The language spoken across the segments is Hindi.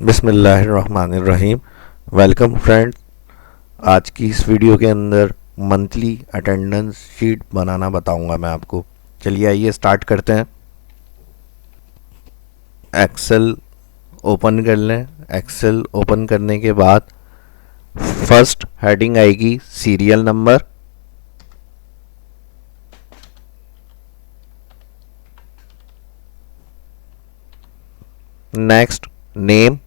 बिस्मिल्लाहिर्रहमानिर्रहीम। Welcome friends. आज की इस वीडियो के अंदर मंथली अटेंडेंस शीट बनाना बताऊंगा मैं आपको। चलिए आइए स्टार्ट करते हैं। एक्सेल ओपन कर लें। एक्सेल ओपन करने के बाद फर्स्ट हेडिंग आएगी serial number. Next name.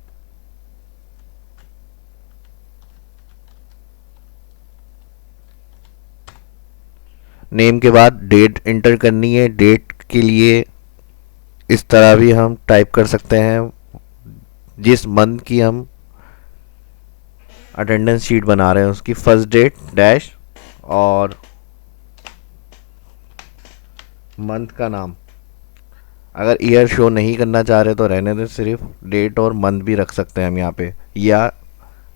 Name के बाद डेट इंटर करनी है। डेट के लिए इस तरह भी हम टाइप कर सकते हैं, जिस मंथ की हम अटेंडेंस शीट बना रहे हैं उसकी फर्स्ट डेट डैश और मंथ का नाम। अगर ईयर शो नहीं करना चाह रहे तो रहने दें, सिर्फ डेट और मंथ भी रख सकते हैं हम यहाँ पे, या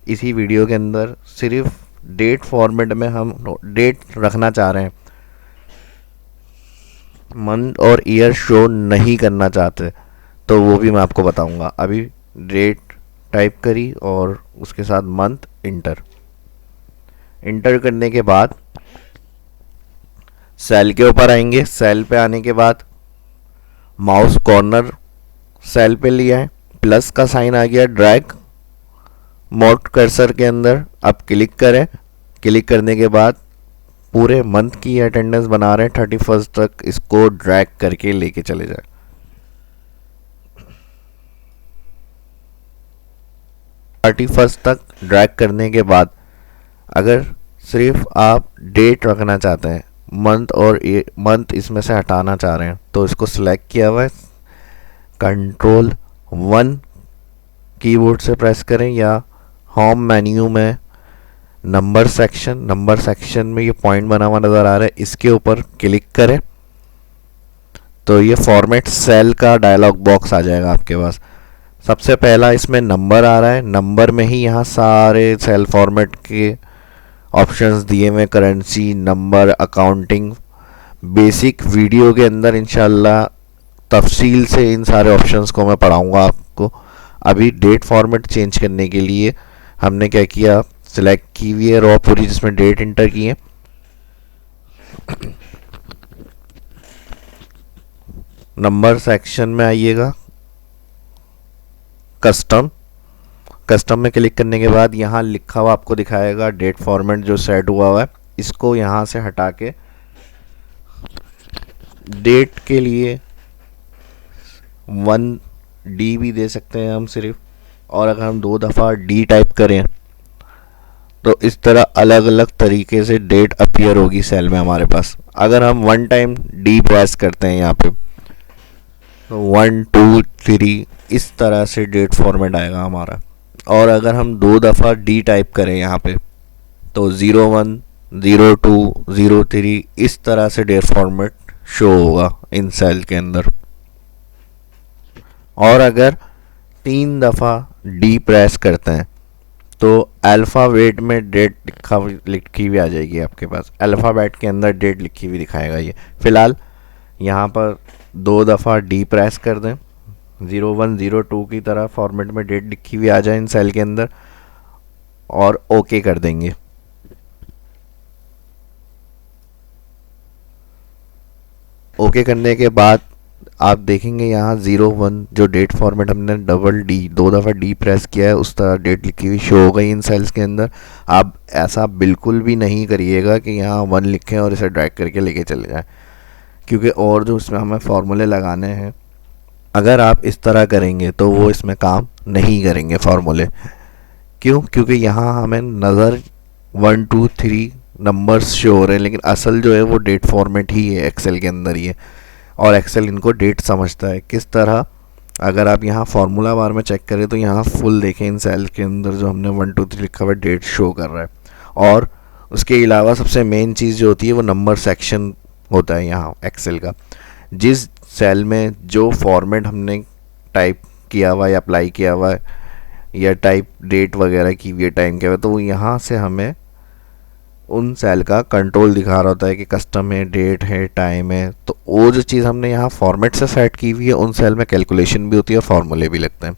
इसी वीडियो के अंदर सिर्फ डेट फॉर्मेट में हम डेट रखना चाह रहे हैं, मंथ और ईयर शो नहीं करना चाहते तो वो भी मैं आपको बताऊंगा। अभी डेट टाइप करी और उसके साथ मंथ इंटर। इंटर करने के बाद सेल के ऊपर आएंगे। सेल पे आने के बाद माउस कॉर्नर सेल पे लिया है, प्लस का साइन आ गया, ड्रैग मोड कर्सर के अंदर अब क्लिक करें। क्लिक करने के बाद पूरे मंथ की अटेंडेंस बना रहे हैं 31 तक, इसको ड्रैग करके लेके चले जाए। थर्टी फर्स्ट तक ड्रैग करने के बाद अगर सिर्फ आप डेट रखना चाहते हैं, मंथ और मंथ इसमें से हटाना चाह रहे हैं, तो इसको सिलेक्ट किया हुआ है, कंट्रोल 1 कीबोर्ड से प्रेस करें, या होम मेन्यू में नंबर सेक्शन में ये पॉइंट बना हुआ नज़र आ रहा है, इसके ऊपर क्लिक करें तो ये फॉर्मेट सेल का डायलॉग बॉक्स आ जाएगा आपके पास। सबसे पहला इसमें नंबर आ रहा है, नंबर में ही यहाँ सारे सेल फॉर्मेट के ऑप्शंस दिए हुए, currency, number, accounting. Basic video के अंदर इंशाल्लाह तफसील से इन सारे ऑप्शंस को मैं पढ़ाऊंगा आपको। अभी डेट फॉर्मेट चेंज करने के लिए हमने क्या किया, सिलेक्ट की हुई है रॉ पूरी जिसमें डेट इंटर की है। नंबर सेक्शन में आइएगा, कस्टम में क्लिक करने के बाद यहाँ लिखा हुआ आपको दिखाएगा डेट फॉर्मेट जो सेट हुआ हुआ है, इसको यहाँ से हटा के डेट के लिए 1D भी दे सकते हैं हम सिर्फ, और अगर हम 2 दफ़ा D टाइप करें तो इस तरह अलग अलग तरीके से डेट अपीयर होगी सेल में हमारे पास। अगर हम 1 टाइम D प्रेस करते हैं यहाँ पे तो 1 2 3 इस तरह से डेट फॉर्मेट आएगा हमारा। और अगर हम 2 दफ़ा D टाइप करें यहाँ पे तो 01 02 03 इस तरह से डेट फॉर्मेट शो होगा इन सेल के अंदर। और अगर 3 दफ़ा D प्रेस करते हैं तो अल्फ़ाबेट में डेट लिखी हुई आ जाएगी आपके पास, अल्फ़ाबेट के अंदर डेट लिखी हुई दिखाएगा ये। फ़िलहाल यहाँ पर 2 दफ़ा D प्रेस कर दें, 01 02 की तरह फॉर्मेट में डेट लिखी हुई आ जाए इन सेल के अंदर, और ओके कर देंगे। ओके करने के बाद आप देखेंगे यहाँ 01 जो डेट फॉर्मेट हमने डबल D 2 दफ़ा D प्रेस किया है उस तरह डेट लिखी हुई शो हो गई इन सेल्स के अंदर। आप ऐसा बिल्कुल भी नहीं करिएगा कि यहाँ 1 लिखें और इसे ड्रैग करके लेके चले जाएं, क्योंकि और जो इसमें हमें फार्मूले लगाने हैं, अगर आप इस तरह करेंगे तो वो इसमें काम नहीं करेंगे फार्मूले। क्यों? क्योंकि यहाँ हमें नज़र 1 2 3 नंबर्स शो हो रहे हैं, लेकिन असल जो है वो डेट फॉर्मेट ही है एक्सेल के अंदर ही है, और एक्सेल इनको डेट समझता है। किस तरह? अगर आप यहाँ फार्मूला बार में चेक करें तो यहाँ फुल देखें इन सेल के अंदर जो हमने 1 2 3 लिखा हुआ डेट शो कर रहा है। और उसके अलावा सबसे मेन चीज़ जो होती है वो नंबर सेक्शन होता है यहाँ एक्सेल का। जिस सेल में जो फॉर्मेट हमने टाइप किया हुआ है या अप्लाई किया हुआ है या टाइप डेट वगैरह की हुई है, टाइम किया हुआ है, तो वो यहाँ से हमें उन सेल का कंट्रोल दिखा रहा होता है कि कस्टम है, डेट है, टाइम है। तो वो जो चीज़ हमने यहाँ फॉर्मेट से सेट की हुई है उन सेल में कैलकुलेशन भी होती है और फार्मूले भी लगते हैं।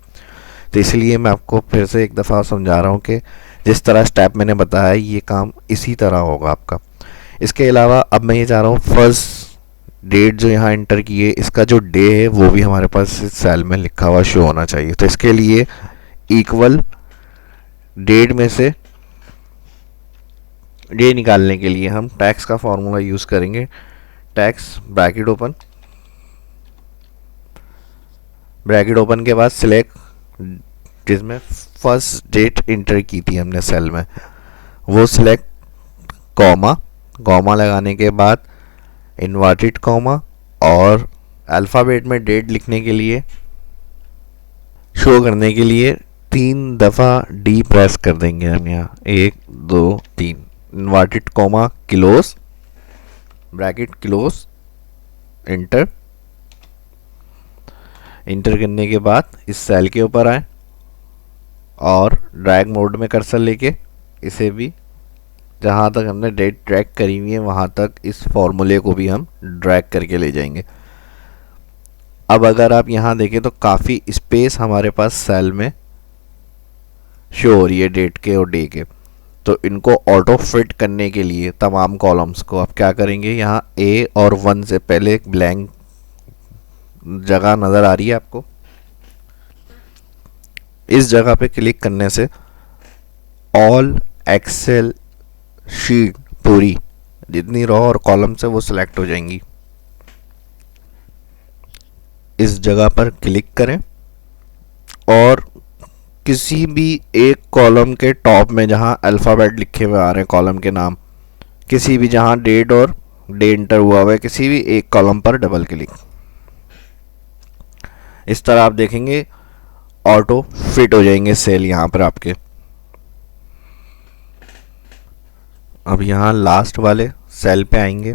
तो इसलिए मैं आपको फिर से एक दफ़ा समझा रहा हूँ कि जिस तरह स्टेप मैंने बताया है ये काम इसी तरह होगा आपका। इसके अलावा अब मैं ये चाह रहा हूँ फर्स्ट डेट जो यहाँ इंटर की है इसका जो डे है वो भी हमारे पास इस सेल में लिखा हुआ शो होना चाहिए। तो इसके लिए इक्वल डेट में से डे निकालने के लिए हम टैक्स का फॉर्मूला यूज़ करेंगे। टैक्स ब्रैकेट ओपन के बाद सिलेक्ट, जिसमें फर्स्ट डेट इंटर की थी हमने सेल में वो सिलेक्ट, कॉमा, कॉमा लगाने के बाद इन्वर्टेड कॉमा, और अल्फ़ाबेट में डेट लिखने के लिए, शो करने के लिए 3 दफ़ा डी प्रेस कर देंगे हम यहाँ, 1 2 3, inverted comma close, bracket close, inter. Inter करने के बाद इस सेल के ऊपर आए और ड्रैग मोड में कर्सर लेके इसे भी जहाँ तक हमने डेट ड्रैग करी हुई है वहाँ तक इस फॉर्मूले को भी हम ड्रैग करके ले जाएंगे। अब अगर आप यहाँ देखें तो काफ़ी स्पेस हमारे पास सेल में शो हो रही है डेट के और डे के। तो इनको ऑटो फिट करने के लिए तमाम कॉलम्स को आप क्या करेंगे, यहाँ ए और 1 से पहले एक ब्लैंक जगह नज़र आ रही है आपको, इस जगह पे क्लिक करने से ऑल एक्सेल शीट पूरी जितनी रो और कॉलम्स है वो सिलेक्ट हो जाएंगी। इस जगह पर क्लिक करें और किसी भी एक कॉलम के टॉप में जहां अल्फ़ाबेट लिखे हुए आ रहे हैं कॉलम के नाम, किसी भी जहां डेट और डे इंटर हुआ हुआ है किसी भी एक कॉलम पर डबल क्लिक। इस तरह आप देखेंगे ऑटो फिट हो जाएंगे सेल यहाँ पर आपके। अब यहाँ लास्ट वाले सेल पे आएंगे,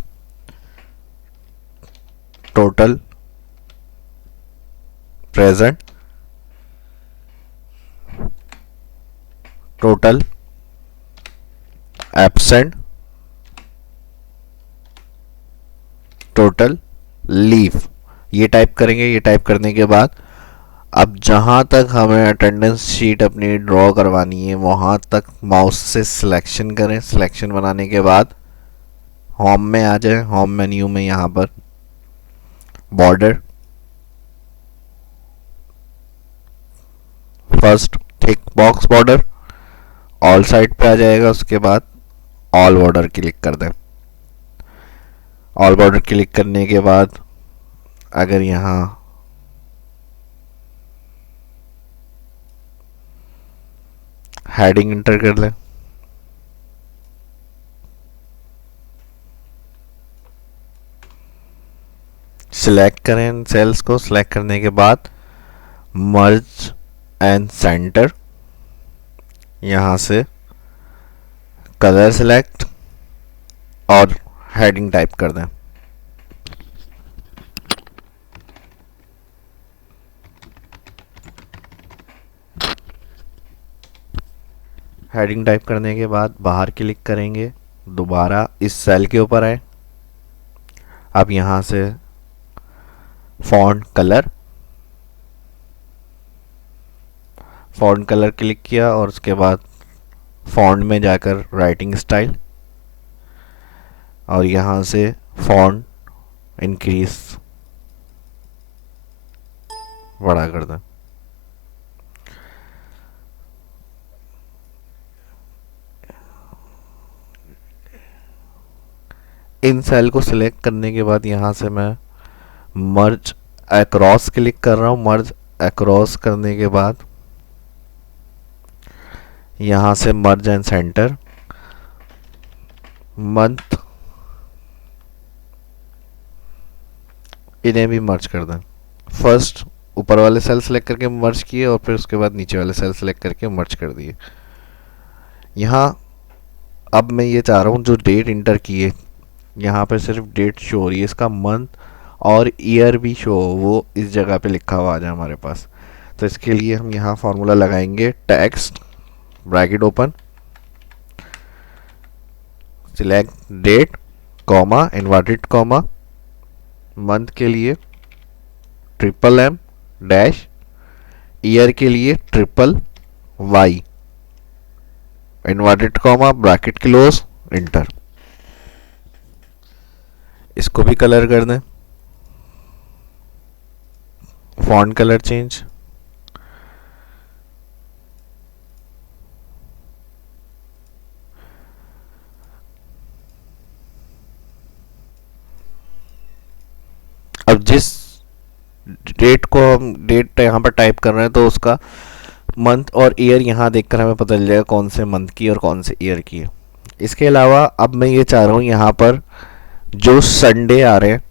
total present, total absent, total leave, ये टाइप करेंगे। ये टाइप करने के बाद अब जहाँ तक हमें अटेंडेंस शीट अपनी ड्रॉ करवानी है वहाँ तक माउस से सिलेक्शन करें। सिलेक्शन बनाने के बाद होम में आ जाए, होम मेन्यू में यहाँ पर border, first thick box border, all side पे आ जाएगा। उसके बाद ऑल बॉर्डर क्लिक कर दें। ऑल बॉर्डर क्लिक करने के बाद अगर यहाँ हेडिंग इंटर कर लें, सिलेक्ट करें सेल्स को। सिलेक्ट करने के बाद मर्ज एंड सेंटर, यहाँ से कलर सिलेक्ट और हेडिंग टाइप कर दें। हेडिंग टाइप करने के बाद बाहर क्लिक करेंगे, दोबारा इस सेल के ऊपर आए। अब यहाँ से font colour, font colour click किया और उसके बाद फॉन्ट में जाकर राइटिंग स्टाइल और यहाँ से फॉन्ट इंक्रीज बड़ा कर दें। इन सेल को सिलेक्ट करने के बाद यहाँ से मैं मर्ज अक्रॉस क्लिक कर रहा हूँ। मर्ज अक्रॉस करने के बाद यहाँ से मर्ज एंड सेंटर, मंथ, इन्हें भी मर्ज कर दें। फर्स्ट ऊपर वाले सेल सेलेक्ट करके मर्ज किए और फिर उसके बाद नीचे वाले सेल सेलेक्ट करके मर्ज कर दिए। यहाँ अब मैं ये चाह रहा हूँ जो डेट इंटर की है यहाँ पर सिर्फ डेट शो हो रही है, इसका मंथ और ईयर भी शो हो वो इस जगह पे लिखा हुआ आ जाए हमारे पास। तो इसके लिए हम यहाँ फॉर्मूला लगाएंगे, text bracket open, select date, comma, inverted comma, month के लिए ट्रिपल एम डैश, ईयर के लिए triple Y, inverted comma, bracket close, enter. इसको भी कलर कर दें, फॉन्ट कलर चेंज। अब जिस डेट को हम डेट यहाँ पर टाइप कर रहे हैं तो उसका मंथ और ईयर यहाँ देखकर हमें पता चल जाएगा कौन से मंथ की और कौन से ईयर की है। इसके अलावा अब मैं ये चाह रहा हूँ यहाँ पर जो संडे आ रहे हैं,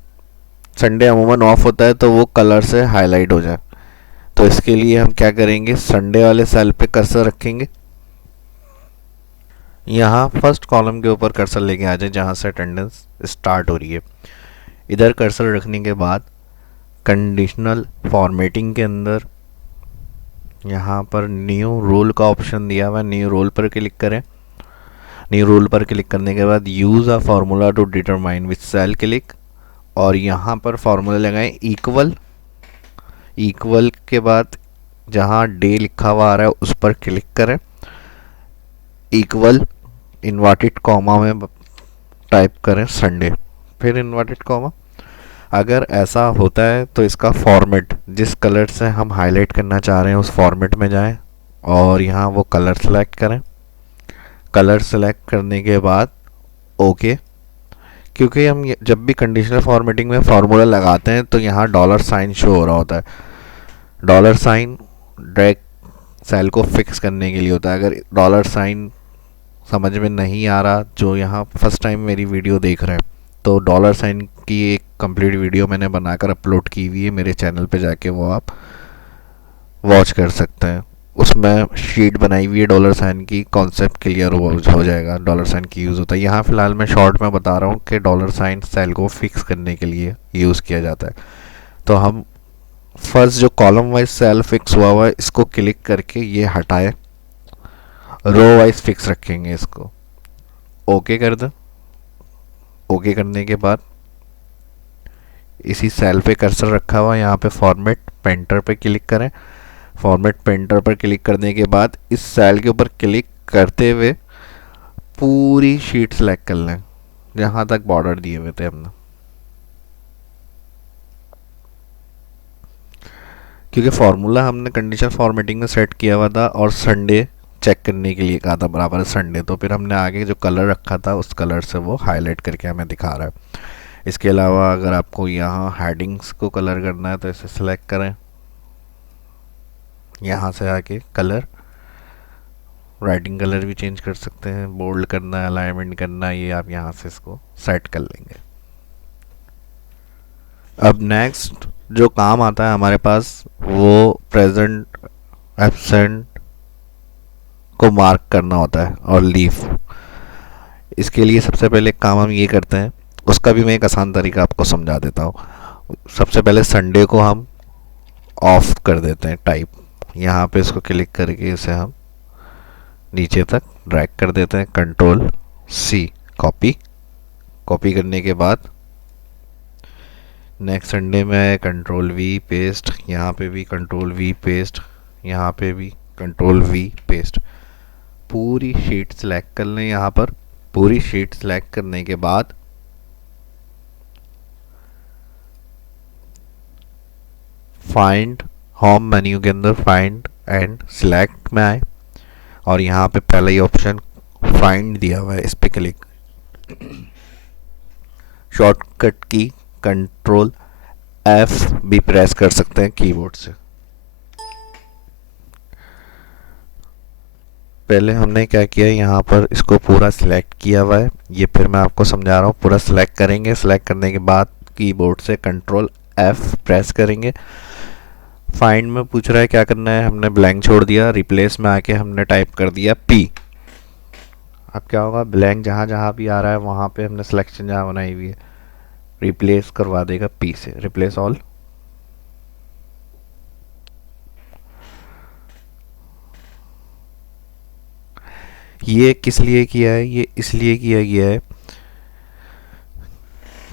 संडे अमूमन ऑफ होता है तो वो कलर से हाईलाइट हो जाए। तो इसके लिए हम क्या करेंगे, संडे वाले सेल पे कर्सर रखेंगे, यहाँ फर्स्ट कॉलम के ऊपर कर्सर लेके आ जाए जहाँ से अटेंडेंस स्टार्ट हो रही है। इधर कर्सर रखने के बाद कंडीशनल फॉर्मेटिंग के अंदर यहाँ पर न्यू रोल का ऑप्शन दिया हुआ है, न्यू रोल पर क्लिक करें। न्यू रोल पर क्लिक करने के बाद use a formula to determine which cell click, और यहाँ पर फार्मूला लगाएं इक्वल। इक्वल के बाद जहाँ डे लिखा हुआ आ रहा है उस पर क्लिक करें, इक्वल इन्वर्टेड कॉमा में टाइप करें संडे, फिर इन्वर्टेड कॉमा। अगर ऐसा होता है तो इसका फॉर्मेट, जिस कलर से हम हाईलाइट करना चाह रहे हैं उस फॉर्मेट में जाएं और यहाँ वो कलर सेलेक्ट करें। कलर सेलेक्ट करने के बाद ओके, क्योंकि हम जब भी कंडीशनल फॉर्मेटिंग में फार्मूला लगाते हैं तो यहाँ डॉलर साइन शो हो रहा होता है। डॉलर साइन डायरेक्ट सेल को फिक्स करने के लिए होता है। अगर डॉलर साइन समझ में नहीं आ रहा, जो यहाँ फर्स्ट टाइम मेरी वीडियो देख रहे हैं, तो डॉलर साइन की एक कंप्लीट वीडियो मैंने बनाकर अपलोड की हुई है मेरे चैनल पे, जाके वो आप वॉच कर सकते हैं। उसमें शीट बनाई हुई है डॉलर साइन की, कॉन्सेप्ट क्लियर हो जाएगा डॉलर साइन की यूज़ होता है। यहाँ फ़िलहाल मैं शॉर्ट में बता रहा हूँ कि डॉलर साइन सेल को फिक्स करने के लिए यूज़ किया जाता है। तो हम फर्स्ट जो कॉलम वाइज सेल फिक्स हुआ हुआ है इसको क्लिक करके ये हटाए, रो वाइज फिक्स रखेंगे इसको। ओके कर दें। ओके करने के बाद इसी सेल पे कर्सर रखा हुआ है, यहाँ पे फॉर्मेट पेंटर पे क्लिक करें। फॉर्मेट पेंटर पर क्लिक करने के बाद इस सेल के ऊपर क्लिक करते हुए पूरी शीट सेलेक्ट कर लें जहाँ तक बॉर्डर दिए हुए थे हमने, क्योंकि फार्मूला हमने कंडीशन फॉर्मेटिंग में सेट किया हुआ था और संडे चेक करने के लिए कहा था बराबर है संडे, तो फिर हमने आगे जो कलर रखा था उस कलर से वो हाईलाइट करके हमें दिखा रहा है। इसके अलावा अगर आपको यहाँ हेडिंग्स को कलर करना है तो इसे सिलेक्ट करें, यहाँ से आके कलर, राइटिंग कलर भी चेंज कर सकते हैं, बोल्ड करना है, अलाइनमेंट करना है, ये आप यहाँ से इसको सेट कर लेंगे। अब नेक्स्ट जो काम आता है हमारे पास वो प्रेजेंट एब्सेंट को मार्क करना होता है और लीव। इसके लिए सबसे पहले काम हम ये करते हैं, उसका भी मैं एक आसान तरीका आपको समझा देता हूँ। सबसे पहले संडे को हम ऑफ कर देते हैं टाइप, यहाँ पे इसको क्लिक करके इसे हम नीचे तक ड्रैग कर देते हैं, कंट्रोल सी कॉपी। कॉपी करने के बाद नेक्स्ट संडे में कंट्रोल वी पेस्ट, यहाँ पे भी कंट्रोल वी पेस्ट, यहाँ पे भी कंट्रोल वी पेस्ट। पूरी शीट सेलेक्ट कर लें। यहाँ पर पूरी शीट सेलेक्ट करने के बाद फाइंड होम मेन्यू के अंदर फाइंड एंड सिलेक्ट में आए और यहाँ पे पहला ही ऑप्शन फाइंड दिया हुआ है, इस पे क्लिक। शॉर्टकट की कंट्रोल एफ भी प्रेस कर सकते हैं कीबोर्ड से। पहले हमने क्या किया, यहाँ पर इसको पूरा सिलेक्ट किया हुआ है, ये फिर मैं आपको समझा रहा हूँ। पूरा सिलेक्ट करेंगे, सिलेक्ट करने के बाद कीबोर्ड से कंट्रोल एफ प्रेस करेंगे। फाइंड में पूछ रहा है क्या करना है, हमने ब्लैंक छोड़ दिया, रिप्लेस में आके हमने टाइप कर दिया पी। अब क्या होगा, ब्लैंक जहाँ जहाँ भी आ रहा है वहाँ पे हमने सिलेक्शन जहाँ बनाई हुई है रिप्लेस करवा देगा पी से, रिप्लेस ऑल। ये किस लिए किया है, ये इसलिए किया गया है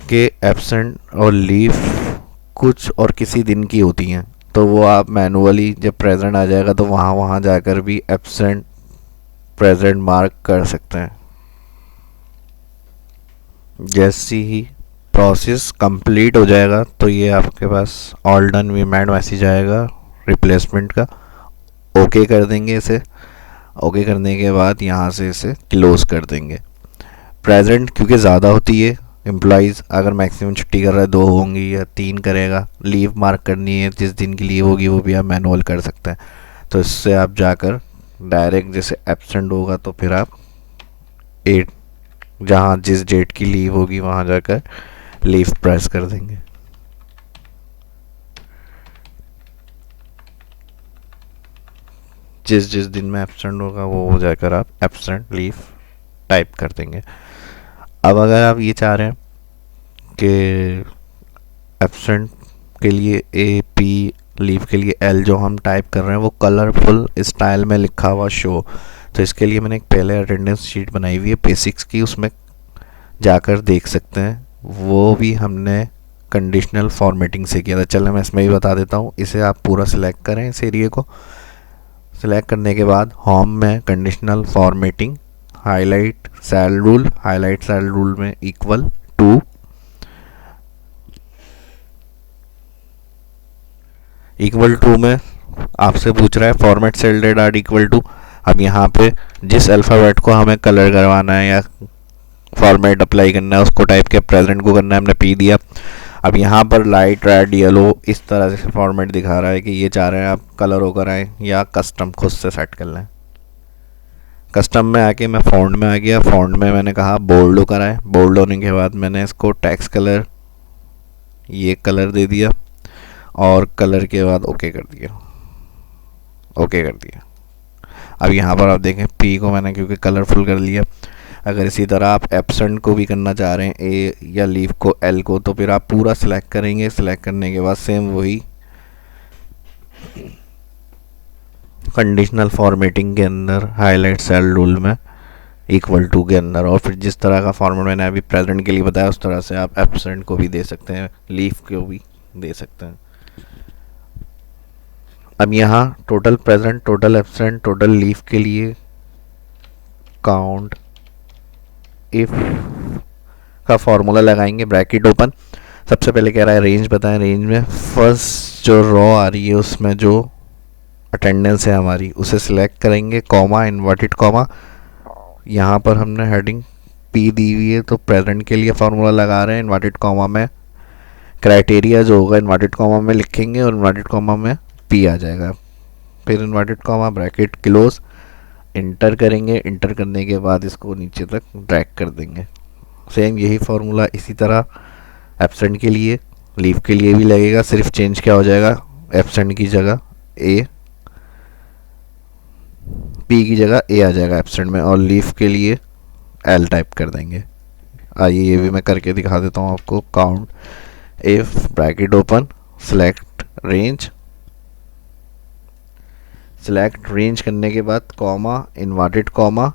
कि एब्सेंट और लीव कुछ और किसी दिन की होती हैं, तो वो आप मैनुअली जब प्रेजेंट आ जाएगा तो वहाँ वहाँ जाकर भी एब्सेंट प्रेजेंट मार्क कर सकते हैं। जैसे ही प्रोसेस कंप्लीट हो जाएगा तो ये आपके पास ऑल डन वीमैट मैसेज आएगा रिप्लेसमेंट का। ओके कर देंगे इसे। ओके करने के बाद यहाँ से इसे क्लोज कर देंगे। प्रेजेंट क्योंकि ज़्यादा होती है एम्प्लॉइज़, अगर मैक्सिमम छुट्टी कर रहा है 2 होंगी या 3 करेगा, लीव मार्क करनी है जिस दिन की लीव होगी वो भी आप मैनुअल कर सकते हैं। तो इससे आप जाकर डायरेक्ट जैसे एब्सेंट होगा तो फिर आप 8 जहाँ जिस डेट की लीव होगी वहाँ जाकर लीव प्रेस कर देंगे। जिस जिस दिन में एब्सेंट होगा वो जाकर आप एब्सेंट लीव टाइप कर देंगे। अब अगर आप ये चाह रहे हैं कि एब्सेंट के लिए ए पी, लीव के लिए एल जो हम टाइप कर रहे हैं वो कलरफुल स्टाइल में लिखा हुआ शो, तो इसके लिए मैंने एक पहले अटेंडेंस शीट बनाई हुई है बेसिक्स की, उसमें जाकर देख सकते हैं। वो भी हमने कंडीशनल फॉर्मेटिंग से किया था। चलो मैं इसमें भी बता देता हूँ। इसे आप पूरा सिलेक्ट करें, इस एरिया को सिलेक्ट करने के बाद होम में conditional formatting highlight cell rule, highlight cell rule में इक्वल टू में आपसे पूछ रहा है format cell that are equal to. अब यहाँ पे जिस अल्फ़ाबेट को हमें कलर करवाना है या फॉर्मेट अप्लाई करना है उसको टाइप किया, प्रेजेंट को करना है हमने पी दिया। अब यहाँ पर लाइट रेड येलो इस तरह से फॉर्मेट दिखा रहा है कि ये चाह रहे हैं आप कलर होकर आए या कस्टम खुद से सेट कर लें। कस्टम में आके मैं फ़ॉन्ट में आ गया। फ़ॉन्ट में मैंने कहा बोल्ड होकर आए। बोल्ड होने के बाद मैंने इसको टेक्स्ट कलर ये कलर दे दिया और कलर के बाद ओके कर दिया। ओके कर दिया। अब यहाँ पर आप देखें पी को मैंने क्योंकि कलरफुल कर लिया। अगर इसी तरह आप एब्सेंट को भी करना चाह रहे हैं ए या लीव को एल को, तो फिर आप पूरा सिलेक्ट करेंगे। सिलेक्ट करने के बाद सेम वही कंडीशनल फॉर्मेटिंग के अंदर हाईलाइट सेल रूल में इक्वल टू के अंदर, और फिर जिस तरह का फॉर्मेट मैंने अभी प्रेजेंट के लिए बताया उस तरह से आप एब्सेंट को भी दे सकते हैं, लीव को भी दे सकते हैं। अब यहाँ total present, total absent, total leave के लिए काउंट इफ का फॉर्मूला लगाएंगे, ब्रैकेट ओपन। सबसे पहले कह रहा है रेंज बताएं। रेंज में फर्स्ट जो रॉ आ रही है उसमें जो अटेंडेंस है हमारी उसे सिलेक्ट करेंगे, कॉमा इन्वर्टेड कॉमा। यहाँ पर हमने हेडिंग पी दी हुई है तो प्रेजेंट के लिए फार्मूला लगा रहे हैं। इन्वर्टेड कॉमा में क्राइटेरिया जो होगा इन्वर्टेड कॉमा में लिखेंगे और इन्वर्टेड कॉमा में पी आ जाएगा। फिर inverted comma bracket close, inter करेंगे। इंटर करने के बाद इसको नीचे तक ड्रैग कर देंगे। सेम यही फार्मूला इसी तरह एब्सेंट के लिए, लीव के लिए भी लगेगा। सिर्फ चेंज क्या हो जाएगा, एब्सेंट की जगह ए, पी की जगह ए आ जाएगा एब्सेंट में, और लीव के लिए एल टाइप कर देंगे। आइए ये भी मैं करके दिखा देता हूँ आपको। Count if bracket open, select range. Select range करने के बाद कॉमा इन्वर्टेड कॉमा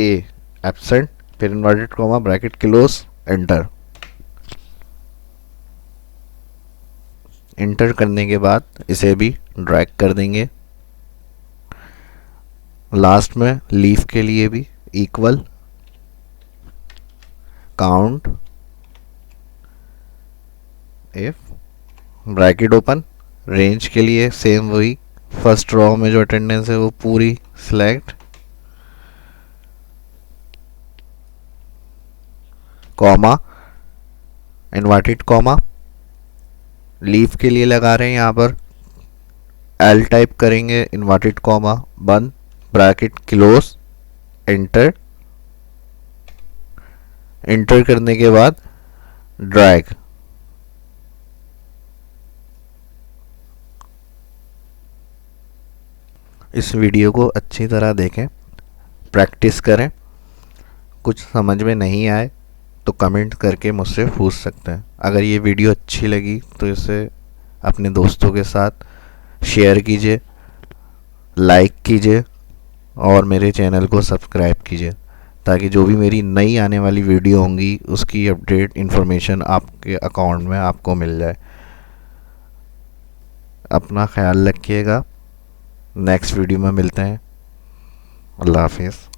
ए एब्सेंट, फिर inverted comma bracket close, enter. Inter करने के बाद इसे भी ड्रैग कर देंगे। लास्ट में लीव के लिए भी equal count if bracket open, range के लिए सेम वही फर्स्ट रॉ में जो अटेंडेंस है वो पूरी select, comma inverted comma. Leave के लिए लगा रहे हैं यहाँ पर एल टाइप करेंगे, इन्वर्टेड कॉमा बंद, ब्रैकेट क्लोज, एंटर। एंटर करने के बाद ड्रैग। इस वीडियो को अच्छी तरह देखें, प्रैक्टिस करें। कुछ समझ में नहीं आए तो कमेंट करके मुझसे पूछ सकते हैं। अगर ये वीडियो अच्छी लगी तो इसे अपने दोस्तों के साथ शेयर कीजिए, लाइक कीजिए और मेरे चैनल को सब्सक्राइब कीजिए, ताकि जो भी मेरी नई आने वाली वीडियो होंगी उसकी अपडेट इन्फॉर्मेशन आपके अकाउंट में आपको मिल जाए। अपना ख्याल रखिएगा। नेक्स्ट वीडियो में मिलते हैं। अल्लाह हाफिज़।